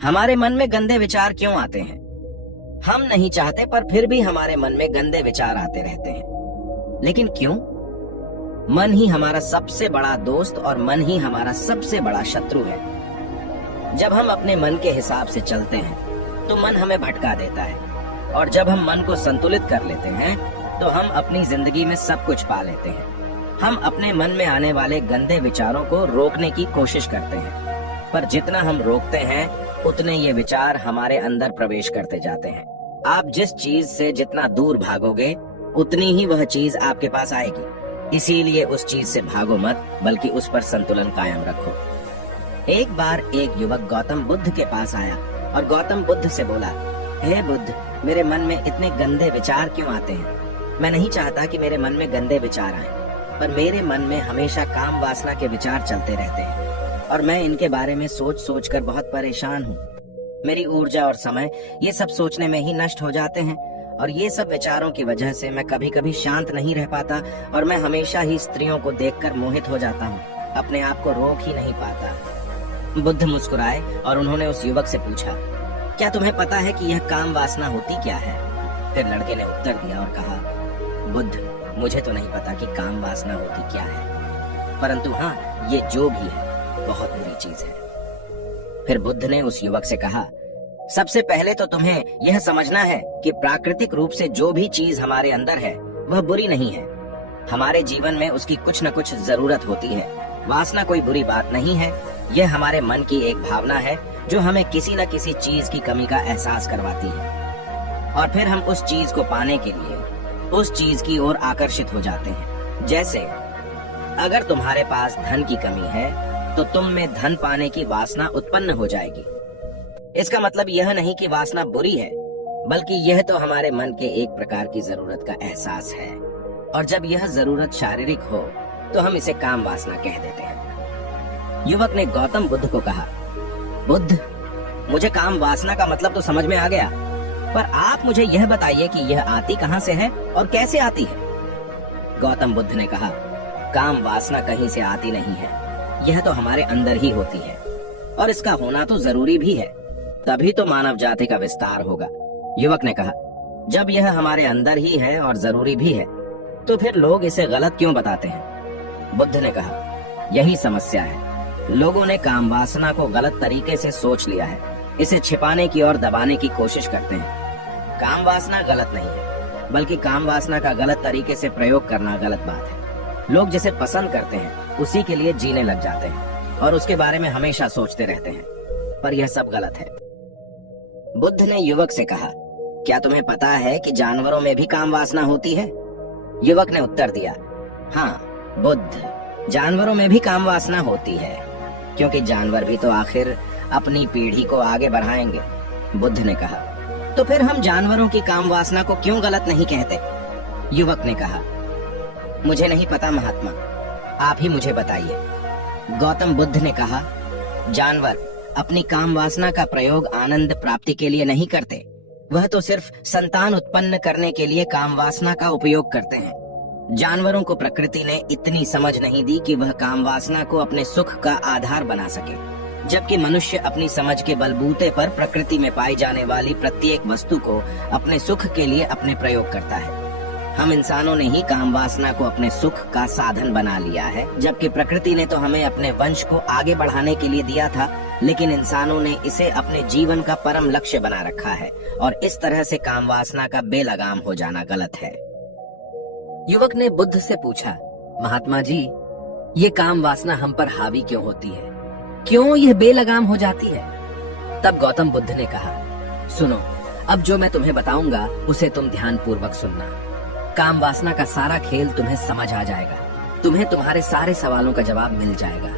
हमारे मन में गंदे विचार क्यों आते हैं? हम नहीं चाहते पर फिर भी हमारे मन में गंदे विचार आते रहते हैं। लेकिन क्यों? मन ही हमारा सबसे बड़ा दोस्त और मन ही हमारा सबसे बड़ा शत्रु है। जब हम अपने मन के हिसाब से चलते हैं तो मन हमें भटका देता है, और जब हम मन को संतुलित कर लेते हैं तो हम अपनी जिंदगी में सब कुछ पा लेते हैं। हम अपने मन में आने वाले गंदे विचारों को रोकने की कोशिश करते हैं, पर जितना हम रोकते हैं उतने ये विचार हमारे अंदर प्रवेश करते जाते हैं। आप जिस चीज से जितना दूर भागोगे उतनी ही वह चीज आपके पास आएगी। इसीलिए उस चीज से भागो मत, बल्कि उस पर संतुलन कायम रखो। एक बार एक युवक गौतम बुद्ध के पास आया और गौतम बुद्ध से बोला, हे बुद्ध, मेरे मन में इतने गंदे विचार क्यों आते हैं? मैं नहीं चाहता कि मेरे मन में गंदे विचार आए, पर मेरे मन में हमेशा काम वासना के विचार चलते रहते हैं और मैं इनके बारे में सोच सोच कर बहुत परेशान हूँ। मेरी ऊर्जा और समय ये सब सोचने में ही नष्ट हो जाते हैं, और ये सब विचारों की वजह से मैं कभी कभी शांत नहीं रह पाता और मैं हमेशा ही स्त्रियों को देखकर मोहित हो जाता हूँ, अपने आप को रोक ही नहीं पाता। बुद्ध मुस्कुराए और उन्होंने उस युवक से पूछा, क्या तुम्हें पता है कि यह काम वासना होती क्या है? फिर लड़के ने उत्तर दिया और कहा, बुद्ध, मुझे तो नहीं पता कि काम वासना होती क्या है, परंतु हाँ, ये जो भी है बहुत बुरी चीज है। फिर बुद्ध ने उस युवक से कहा, सबसे पहले तो तुम्हें यह समझना है कि प्राकृतिक रूप से जो भी चीज हमारे अंदर है वह बुरी नहीं है। हमारे जीवन में उसकी कुछ न कुछ जरूरत होती है। वासना कोई बुरी बात नहीं है, यह हमारे मन की एक भावना है जो हमें किसी न किसी चीज की कमी का एहसास करवाती है, और फिर हम उस चीज को पाने के लिए उस चीज की ओर आकर्षित हो जाते हैं। जैसे अगर तुम्हारे पास धन की कमी है तो तुम में धन पाने की वासना उत्पन्न हो जाएगी। इसका मतलब यह नहीं कि वासना बुरी है, बल्कि यह तो हमारे मन के एक प्रकार की जरूरत का एहसास है, और जब यह जरूरत शारीरिक हो तो हम इसे काम वासना कह देते हैं। युवक ने गौतम बुद्ध को कहा, बुद्ध, मुझे काम वासना का मतलब तो समझ में आ गया, पर आप मुझे यह बताइए कि यह आती कहाँ से है और कैसे आती है? गौतम बुद्ध ने कहा, काम वासना कहीं से आती नहीं है, यह तो हमारे अंदर ही होती है, और इसका होना तो जरूरी भी है, तभी तो मानव जाति का विस्तार होगा। युवक ने कहा, जब यह हमारे अंदर ही है और जरूरी भी है तो फिर लोग इसे गलत क्यों बताते हैं? बुद्ध ने कहा, यही समस्या है। लोगों ने काम वासना को गलत तरीके से सोच लिया है, इसे छिपाने की और दबाने की कोशिश करते हैं। काम वासना गलत नहीं है, बल्कि काम वासना का गलत तरीके से प्रयोग करना गलत बात है। लोग जिसे पसंद करते हैं उसी के लिए जीने लग जाते हैं और उसके बारे में हमेशा सोचते रहते हैं, पर यह सब गलत है। बुद्ध ने युवक से कहा, क्या तुम्हें पता है कि जानवरों में भी काम वासना होती है? युवक ने उत्तर दिया, हाँ बुद्ध, जानवरों में भी काम वासना होती है, क्योंकि जानवर भी तो आखिर अपनी पीढ़ी को आगे बढ़ाएंगे। बुद्ध ने कहा, तो फिर हम जानवरों की काम वासना को क्यों गलत नहीं कहते? युवक ने कहा, मुझे नहीं पता महात्मा, आप ही मुझे बताइए। गौतम बुद्ध ने कहा, जानवर अपनी काम वासना का प्रयोग आनंद प्राप्ति के लिए नहीं करते, वह तो सिर्फ संतान उत्पन्न करने के लिए काम वासना का उपयोग करते हैं। जानवरों को प्रकृति ने इतनी समझ नहीं दी कि वह काम वासना को अपने सुख का आधार बना सके, जबकि मनुष्य अपनी समझ के बलबूते पर प्रकृति में पाई जाने वाली प्रत्येक वस्तु को अपने सुख के लिए अपने प्रयोग करता है। हम इंसानों ने ही काम वासना को अपने सुख का साधन बना लिया है, जबकि प्रकृति ने तो हमें अपने वंश को आगे बढ़ाने के लिए दिया था, लेकिन इंसानों ने इसे अपने जीवन का परम लक्ष्य बना रखा है, और इस तरह से काम वासना का बेलगाम हो जाना गलत है। युवक ने बुद्ध से पूछा, महात्मा जी, ये काम वासना हम पर हावी क्यों होती है? क्यों यह बेलगाम हो जाती है? तब गौतम बुद्ध ने कहा, सुनो, अब जो मैं तुम्हें बताऊंगा उसे तुम ध्यान पूर्वक सुनना। काम वासना का सारा खेल तुम्हें समझ आ जाएगा, तुम्हें तुम्हारे सारे सवालों का जवाब मिल जाएगा,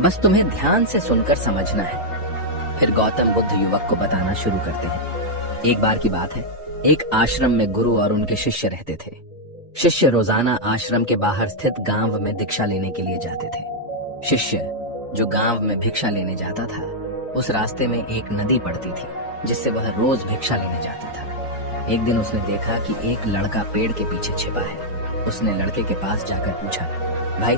बस तुम्हें ध्यान से सुनकर समझना है। फिर गौतम बुद्ध युवक को बताना शुरू करते हैं। एक बार की बात है, एक आश्रम में गुरु और उनके शिष्य रहते थे। शिष्य रोजाना आश्रम के बाहर स्थित गांव में भिक्षा लेने के लिए जाते थे। शिष्य जो गांव में भिक्षा लेने जाता था, उस रास्ते में एक नदी पड़ती थी जिससे वह रोज भिक्षा लेने जाता था। एक दिन उसने देखा कि एक लड़का पेड़ के पीछे छिपा है। उसने लड़के के पास जाकर पूछा, भाई,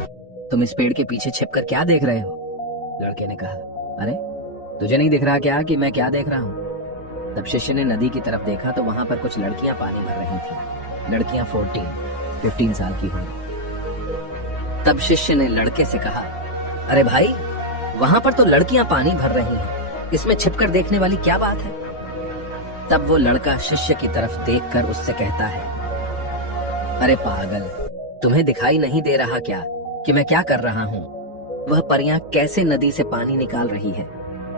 तुम इस पेड़ के पीछे छिपकर क्या देख रहे हो? लड़के ने कहा, अरे तुझे नहीं दिख रहा क्या कि मैं क्या देख रहा हूँ? तब शिष्य ने नदी की तरफ देखा तो वहां पर कुछ लड़कियां पानी भर रही थी। लड़कियां 15 साल की होंगी। तब शिष्य ने लड़के से कहा, अरे भाई, वहां पर तो लड़कियां पानी भर रही हैं, इसमें छिपकर देखने वाली क्या बात है? तब वो लड़का शिष्य की तरफ देखकर उससे कहता है, अरे पागल, तुम्हें दिखाई नहीं दे रहा क्या कि मैं क्या कर रहा हूँ? वह परियां कैसे नदी से पानी निकाल रही है।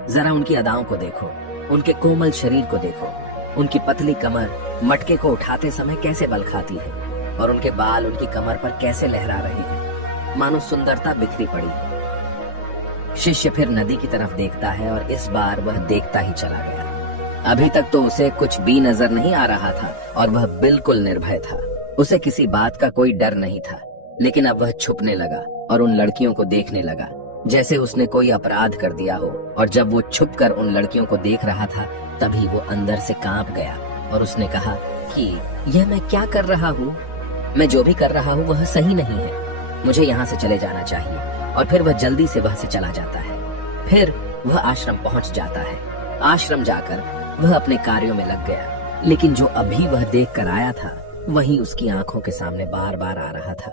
जरा उनकी अदाओं को देखो, उनके कोमल शरीर को देखो, उनकी पतली कमर मटके को उठाते समय कैसे बल खाती है, और उनके बाल उनकी कमर पर कैसे लहरा रहे हैं, मानो सुंदरता बिखरी पड़ी है। शिष्य फिर नदी की तरफ देखता है और इस बार वह देखता ही चला गया। अभी तक तो उसे कुछ भी नजर नहीं आ रहा था और वह बिल्कुल निर्भय था। उसे किसी बात का कोई डर नहीं था, लेकिन अब वह छुपने लगा और उन लड़कियों को देखने लगा जैसे उसने कोई अपराध कर दिया हो। और जब वो छुपकर उन लड़कियों को देख रहा था तभी वो अंदर से कांप गया और उसने कहा कि यह मैं क्या कर रहा हूँ? मैं जो भी कर रहा हूँ वह सही नहीं है, मुझे यहाँ से चले जाना चाहिए। और फिर वह जल्दी से वहां से चला जाता है। फिर वह आश्रम पहुंच जाता है। आश्रम जाकर वह अपने कार्यों में लग गया, लेकिन जो अभी वह देख कर आया था वही उसकी आंखों के सामने बार बार आ रहा था।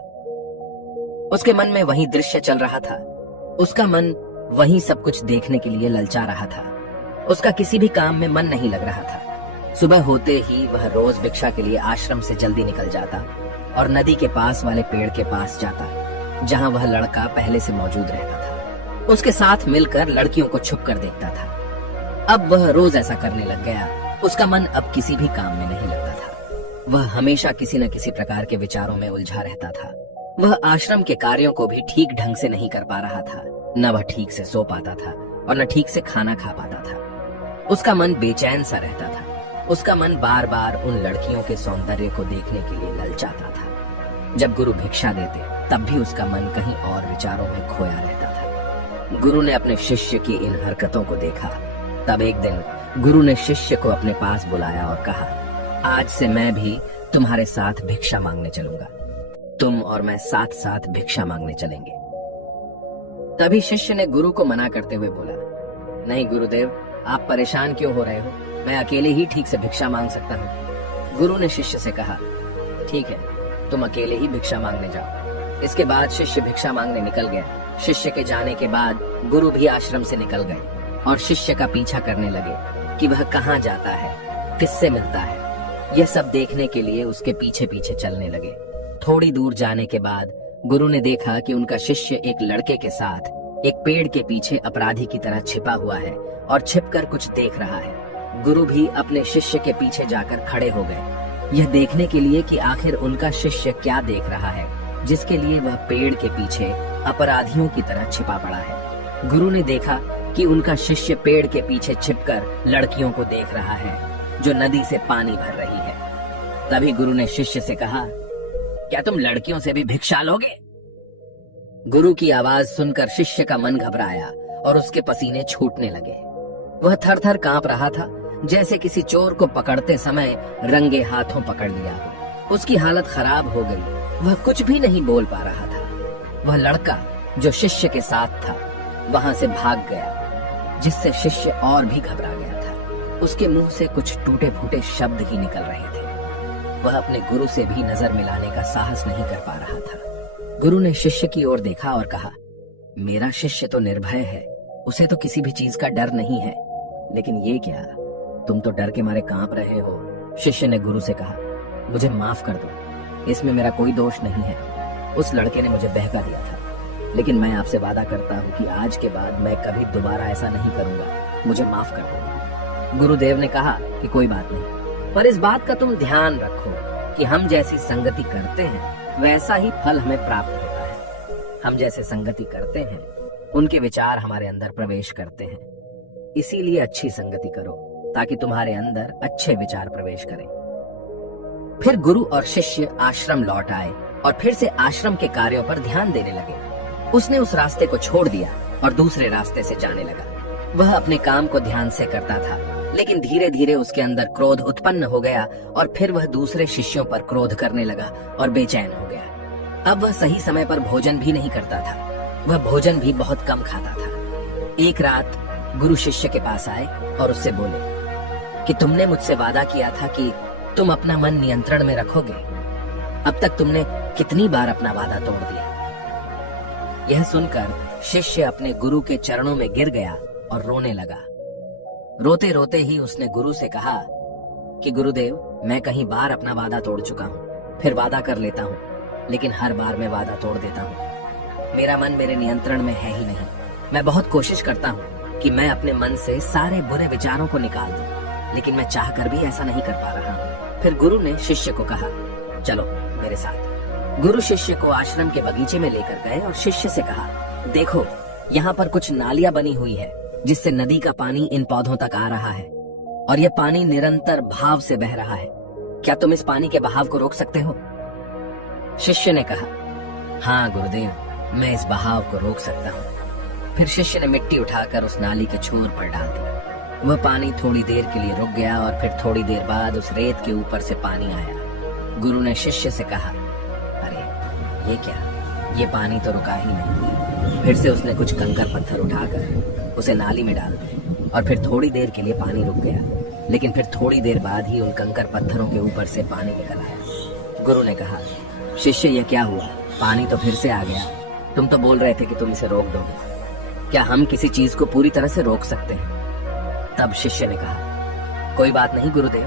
उसके मन में वही दृश्य चल रहा था। उसका मन वही सब कुछ देखने के लिए ललचा रहा था। उसका किसी भी काम में मन नहीं लग रहा था। सुबह होते ही वह रोज भिक्षा के लिए आश्रम से जल्दी निकल जाता और नदी के पास वाले पेड़ के पास जाता जहां वह लड़का पहले से मौजूद रहता था। उसके साथ मिलकर लड़कियों को छुप कर देखता था। अब वह रोज ऐसा करने लग गया। उसका मन अब किसी भी काम में नहीं लगता था। वह हमेशा किसी न किसी प्रकार के विचारों में उलझा रहता था। वह आश्रम के कार्यों को भी ठीक ढंग से नहीं कर पा रहा था। न वह ठीक से सो पाता था और न ठीक से खाना खा पाता था। उसका मन बेचैन सा रहता था। उसका मन बार बार उन लड़कियों के सौंदर्य को देखने के लिए ललचाता था। जब गुरु भिक्षा देते तब भी उसका मन कहीं और विचारों में खोया रहता था। गुरु ने अपने शिष्य की इन हरकतों को देखा। तब एक दिन गुरु ने शिष्य को अपने पास बुलाया और कहा, आज से मैं भी तुम्हारे साथ भिक्षा मांगने चलूंगा। तुम और मैं साथ साथ भिक्षा मांगने चलेंगे। तभी शिष्य ने गुरु को मना करते हुए बोला, नहीं गुरुदेव, आप परेशान क्यों हो रहे हो? मैं अकेले ही ठीक से भिक्षा मांग सकता हूँ। गुरु ने शिष्य से कहा, ठीक है, तुम अकेले ही भिक्षा मांगने जाओ। इसके बाद शिष्य भिक्षा मांगने निकल गया। शिष्य के जाने के बाद गुरु भी आश्रम से निकल गए और शिष्य का पीछा करने लगे कि वह कहाँ जाता है, किससे मिलता है। यह सब देखने के लिए उसके पीछे पीछे चलने लगे। थोड़ी दूर जाने के बाद गुरु ने देखा कि उनका शिष्य एक लड़के के साथ एक पेड़ के पीछे अपराधी की तरह छिपा हुआ है और छिपकर कुछ देख रहा है। गुरु भी अपने शिष्य के पीछे जाकर खड़े हो गए, यह देखने के लिए कि आखिर उनका शिष्य क्या देख रहा है जिसके लिए वह पेड़ के पीछे अपराधियों की तरह छिपा पड़ा है। गुरु ने देखा कि उनका शिष्य पेड़ के पीछे छिपकर लड़कियों को देख रहा है जो नदी से पानी भर रही है। तभी गुरु ने शिष्य से कहा, क्या तुम लड़कियों से भी भिक्षा लोगे? गुरु की आवाज सुनकर शिष्य का मन घबराया और उसके पसीने छूटने लगे। वह थर थर कांप रहा था, जैसे किसी चोर को पकड़ते समय रंगे हाथों पकड़ लिया हो। उसकी हालत खराब हो गई। वह कुछ भी नहीं बोल पा रहा था। वह लड़का जो शिष्य के साथ था वहां से भाग गया, जिससे शिष्य और भी घबरा गया था। उसके मुंह से कुछ टूटे फूटे शब्द ही निकल रहे थे। वह अपने गुरु से भी नजर मिलाने का साहस नहीं कर पा रहा था। गुरु ने शिष्य की ओर देखा और कहा, मेरा शिष्य तो निर्भय है, उसे तो किसी भी चीज का डर नहीं है, लेकिन ये क्या, तुम तो डर के मारे कांप रहे हो। शिष्य ने गुरु से कहा, मुझे माफ कर दो, इसमें मेरा कोई दोष नहीं है। उस लड़के ने मुझे बहका दिया था, लेकिन मैं आपसे वादा करता हूँ कि आज के बाद मैं कभी दोबारा ऐसा नहीं करूंगा। मुझे माफ कर दो। गुरुदेव ने कहा कि कोई बात नहीं, पर इस बात का तुम ध्यान रखो कि हम जैसी संगति करते हैं वैसा ही फल हमें प्राप्त होता है। हम जैसे संगति करते हैं उनके विचार हमारे अंदर प्रवेश करते हैं। इसीलिए अच्छी संगति करो ताकि तुम्हारे अंदर अच्छे विचार प्रवेश करें। फिर गुरु और शिष्य आश्रम लौट आए और फिर से आश्रम के कार्यों पर ध्यान देने लगे। उसने उस रास्ते को छोड़ दिया और दूसरे रास्ते से जाने लगा। वह अपने काम को ध्यान से करता था, लेकिन धीरे धीरे उसके अंदर क्रोध उत्पन्न हो गया और फिर वह दूसरे शिष्यों पर क्रोध करने लगा और बेचैन हो गया। अब वह सही समय पर भोजन भी नहीं करता था। वह भोजन भी बहुत कम खाता था। एक रात गुरु शिष्य के पास आए और उससे बोले कि तुमने मुझसे वादा किया था कि तुम अपना मन नियंत्रण में रखोगे। अब तक तुमने कितनी बार अपना वादा तोड़ दिया। यह सुनकर शिष्य अपने गुरु के चरणों में गिर गया और रोने लगा। रोते रोते ही उसने गुरु से कहा कि गुरुदेव, मैं कई बार अपना वादा तोड़ चुका हूँ, फिर वादा कर लेता हूँ, लेकिन हर बार मैं वादा तोड़ देता हूँ। मेरा मन मेरे नियंत्रण में है ही नहीं। मैं बहुत कोशिश करता हूँ कि मैं अपने मन से सारे बुरे विचारों को निकाल दूं, लेकिन मैं चाह कर भी ऐसा नहीं कर पा रहा हूँ। फिर गुरु ने शिष्य को कहा, चलो मेरे साथ। गुरु शिष्य को आश्रम के बगीचे में लेकर गए और शिष्य से कहा, देखो यहाँ पर कुछ नालियां बनी हुई है जिससे नदी का पानी इन पौधों तक आ रहा है, और यह पानी निरंतर भाव से बह रहा है। क्या तुम इस पानी के बहाव को रोक सकते हो? शिष्य ने कहा, हाँ गुरुदेव, मैं इस बहाव को रोक सकता हूँ। फिर शिष्य ने मिट्टी उठाकर उस नाली के छोर पर डाल दी। वह पानी थोड़ी देर के लिए रुक गया और फिर थोड़ी देर बाद उस रेत के ऊपर से पानी आया। गुरु ने शिष्य से कहा, अरे ये क्या, ये पानी तो रुका ही नहीं। फिर से उसने कुछ कंकर पत्थर उठाकर उसे नाली में डाल दिए और फिर थोड़ी देर के लिए पानी रुक गया, लेकिन फिर थोड़ी देर बाद ही उन कंकर पत्थरों के ऊपर से पानी निकल आया। गुरु ने कहा, शिष्य ये क्या हुआ? पानी तो फिर से आ गया। तुम तो बोल रहे थे कि तुम इसे रोक दोगे। क्या हम किसी चीज को पूरी तरह से रोक सकते हैं? तब शिष्य ने कहा, कोई बात नहीं गुरुदेव,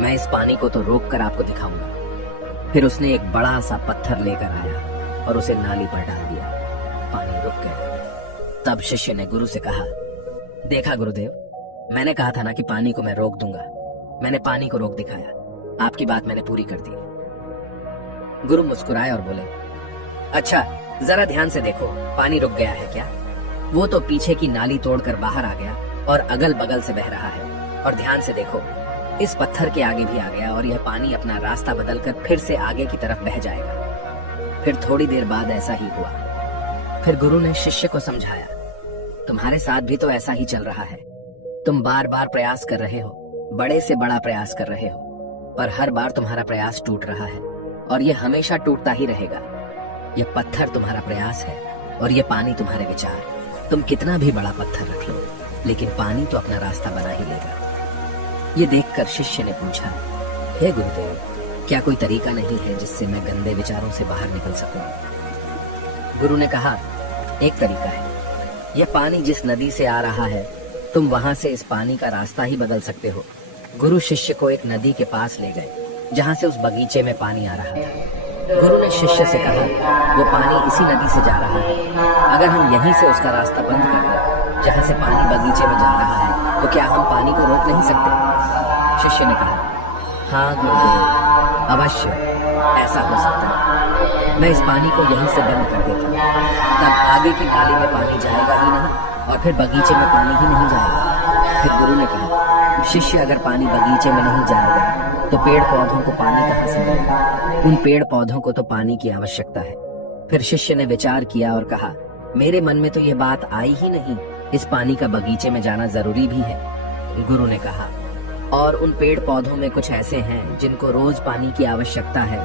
मैं इस पानी को तो रोक कर आपको दिखाऊंगा। फिर उसने एक बड़ा सा पत्थर लेकर आया और उसे नाली पर डाल दिया। पानी रुक गया। तब शिष्य ने गुरु से कहा, देखा गुरुदेव, मैंने कहा था ना कि पानी को मैं रोक दूंगा। मैंने पानी को रोक दिखाया। आपकी बात मैंने पूरी कर दी। गुरु मुस्कुराए और बोले, अच्छा जरा ध्यान से देखो, पानी रुक गया है क्या? वो तो पीछे की नाली तोड़कर बाहर आ गया और अगल बगल से बह रहा है। और ध्यान से देखो, इस पत्थर के आगे भी आ गया और यह पानी अपना रास्ता बदलकर फिर से आगे की तरफ बह जाएगा। फिर थोड़ी देर बाद ऐसा ही हुआ। फिर गुरु ने शिष्य को समझाया, तुम्हारे साथ भी तो ऐसा ही चल रहा है। तुम बार बार प्रयास कर रहे हो, बड़े से बड़ा प्रयास कर रहे हो, पर हर बार तुम्हारा प्रयास टूट रहा है और यह हमेशा टूटता ही रहेगा। यह पत्थर तुम्हारा प्रयास है और यह पानी तुम्हारे विचार। तुम कितना भी बड़ा पत्थर रख लो, लेकिन पानी तो अपना रास्ता बना ही लेगा। ये देखकर शिष्य ने पूछा, हे गुरुदेव, क्या कोई तरीका नहीं है जिससे मैं गंदे विचारों से बाहर निकल सकूं? गुरु ने कहा, एक तरीका है। यह पानी जिस नदी से आ रहा है, तुम वहां से इस पानी का रास्ता ही बदल सकते हो। गुरु शिष्य को एक नदी के पास ले गए जहां से उस बगीचे में पानी आ रहा था। गुरु ने शिष्य से कहा, वो पानी इसी नदी से जा रहा है। अगर हम यहीं से उसका रास्ता बंद कर दें जहां से पानी बगीचे में जा रहा है, तो क्या हम पानी को रोक नहीं सकते? शिष्य ने कहा, हाँ गुरुदेव, अवश्य ऐसा हो सकता है। मैं इस पानी को यहीं से बंद कर देता हूँ, तब आगे की नाली में पानी जाएगा ही नहीं और फिर बगीचे में पानी ही नहीं जाएगा। फिर गुरु ने कहा, शिष्य अगर पानी बगीचे में नहीं जाएगा तो पेड़ पौधों को पानी कहाँ से मिलेगा? उन पेड़ पौधों को तो पानी की आवश्यकता है। फिर शिष्य ने विचार किया और कहा, मेरे मन में तो ये बात आई ही नहीं, इस पानी का बगीचे में जाना जरूरी भी है। गुरु ने कहा, और उन पेड़ पौधों में कुछ ऐसे हैं जिनको रोज पानी की आवश्यकता है,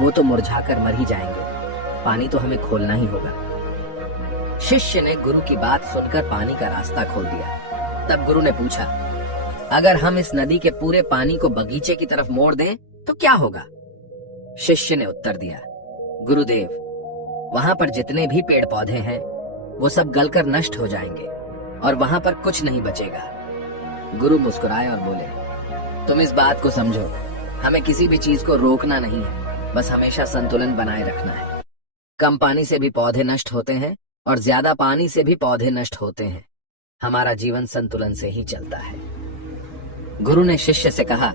वो तो मुरझाकर मर ही जाएंगे। पानी तो हमें खोलना ही होगा। शिष्य ने गुरु की बात सुनकर पानी का रास्ता खोल दिया। तब गुरु ने पूछा, अगर हम इस नदी के पूरे पानी को बगीचे की तरफ मोड़ दें तो क्या होगा? शिष्य ने उत्तर दिया, गुरुदेव, वहां पर जितने भी पेड़ पौधे हैं वो सब गलकर नष्ट हो जाएंगे और वहां पर कुछ नहीं बचेगा। गुरु मुस्कुराए और बोले, तुम इस बात को समझो, हमें किसी भी चीज को रोकना नहीं है, बस हमेशा संतुलन बनाए रखना है। कम पानी से भी पौधे नष्ट होते हैं और ज्यादा पानी से भी पौधे नष्ट होते हैं। हमारा जीवन संतुलन से ही चलता है। गुरु ने शिष्य से कहा,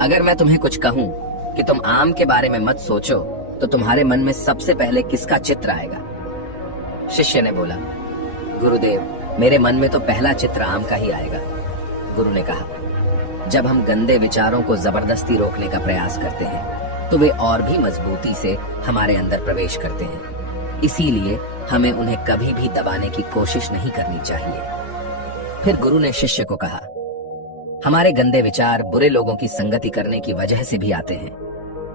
अगर मैं तुम्हें कुछ कहूं कि तुम आम के बारे में मत सोचो, तो तुम्हारे मन में सबसे पहले किसका चित्र आएगा? शिष्य ने बोला, गुरुदेव, मेरे मन में तो पहला चित्र आम का ही आएगा। गुरु ने कहा, जब हम गंदे विचारों को जबरदस्ती रोकने का प्रयास करते हैं तो वे और भी मजबूती से हमारे अंदर प्रवेश करते हैं। इसीलिए हमें उन्हें कभी भी दबाने की कोशिश नहीं करनी चाहिए। फिर गुरु ने शिष्य को कहा, हमारे गंदे विचार बुरे लोगों की संगति करने की वजह से भी आते हैं।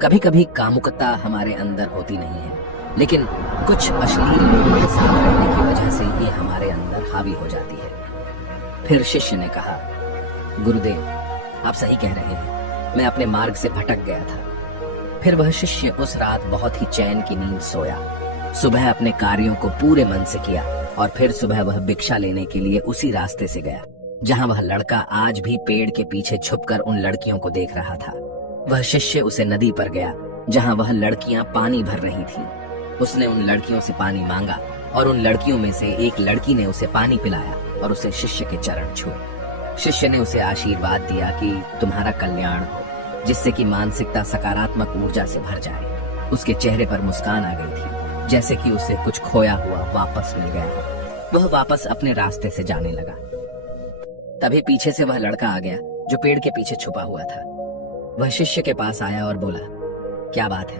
कभी कभी कामुकता हमारे अंदर होती नहीं है, लेकिन कुछ अश्लील लोगों के साथ रहने की वजह से ये हमारे अंदर हावी हो जाती है। फिर शिष्य ने कहा, गुरुदेव, आप सही कह रहे हैं, मैं अपने मार्ग से भटक गया था। फिर वह शिष्य उस रात बहुत ही चैन की नींद सोया। सुबह अपने कार्यों को पूरे मन से किया और फिर सुबह वह भिक्षा लेने के लिए उसी रास्ते से गया जहां वह लड़का आज भी पेड़ के पीछे छुपकर उन लड़कियों को देख रहा था। वह शिष्य उसे नदी पर गया जहां वह लड़कियां पानी भर रही थीं। उसने उन लड़कियों से पानी मांगा और उन लड़कियों में से एक लड़की ने उसे पानी पिलाया और उसे शिष्य के चरण छुए। शिष्य ने उसे आशीर्वाद दिया कि तुम्हारा कल्याण हो, जिससे कि मानसिकता सकारात्मक ऊर्जा से भर जाए। उसके चेहरे पर मुस्कान आ गई थी, जैसे कि उसे कुछ खोया हुआ वापस मिल गया। वह वापस अपने रास्ते से जाने लगा। तभी पीछे से वह लड़का आ गया जो पेड़ के पीछे छुपा हुआ था। वह शिष्य के पास आया और बोला, क्या बात है,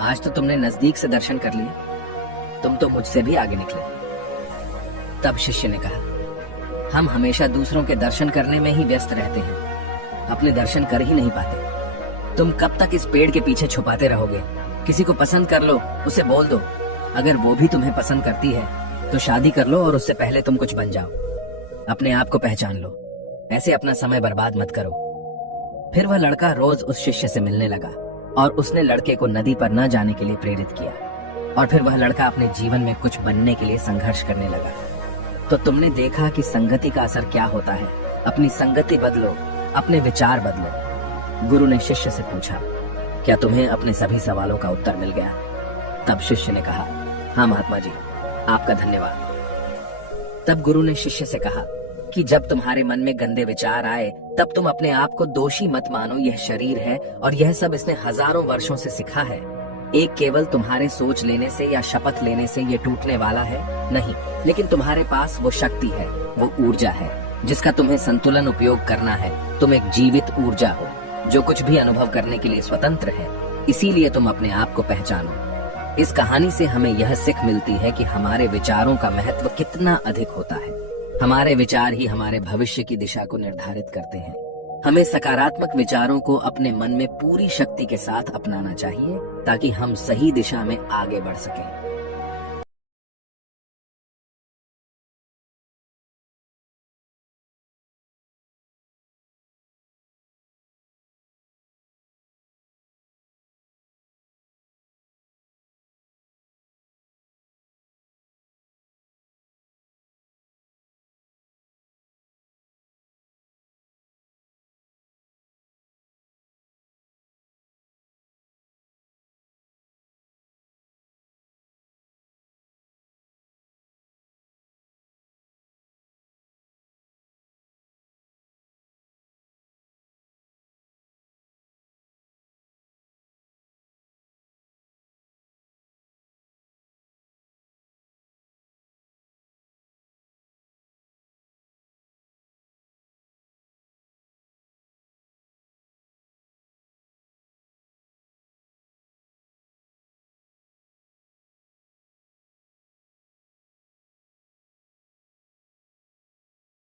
आज तो तुमने नजदीक से दर्शन कर लिए, तुम तो मुझसे भी आगे निकले। तब शिष्य ने कहा, हम हमेशा दूसरों के दर्शन करने में ही व्यस्त रहते हैं, अपने दर्शन कर ही नहीं पाते। तुम कब तक इस पेड़ के पीछे छुपाते रहोगे? किसी को पसंद कर लो, उसे बोल दो। अगर वो भी तुम्हें पसंद करती है तो शादी कर लो और उससे पहले तुम कुछ बन जाओ। अपने आप को पहचान लो, ऐसे अपना समय बर्बाद मत करो। फिर वह लड़का रोज उस शिष्य से मिलने लगा और उसने लड़के को नदी पर न जाने के लिए प्रेरित किया। और फिर वह लड़का अपने जीवन में कुछ बनने के लिए संघर्ष करने लगा। तो तुमने देखा कि संगति का असर क्या होता है। अपनी संगति बदलो, अपने विचार बदलो। गुरु ने शिष्य से पूछा, क्या तुम्हें अपने सभी सवालों का उत्तर मिल गया? तब शिष्य ने कहा, हाँ महात्मा जी, आपका धन्यवाद। तब गुरु ने शिष्य से कहा कि जब तुम्हारे मन में गंदे विचार आए तब तुम अपने आप को दोषी मत मानो। यह शरीर है और यह सब इसने हजारों वर्षों से सीखा है। एक केवल तुम्हारे सोच लेने से या शपथ लेने से ये टूटने वाला है नहीं, लेकिन तुम्हारे पास वो शक्ति है, वो ऊर्जा है जिसका तुम्हें संतुलन उपयोग करना है। तुम एक जीवित ऊर्जा हो जो कुछ भी अनुभव करने के लिए स्वतंत्र है। इसीलिए तुम अपने आप को पहचानो। इस कहानी से हमें यह सीख मिलती है कि हमारे विचारों का महत्व कितना अधिक होता है। हमारे विचार ही हमारे भविष्य की दिशा को निर्धारित करते हैं। हमें सकारात्मक विचारों को अपने मन में पूरी शक्ति के साथ अपनाना चाहिए ताकि हम सही दिशा में आगे बढ़ सकें।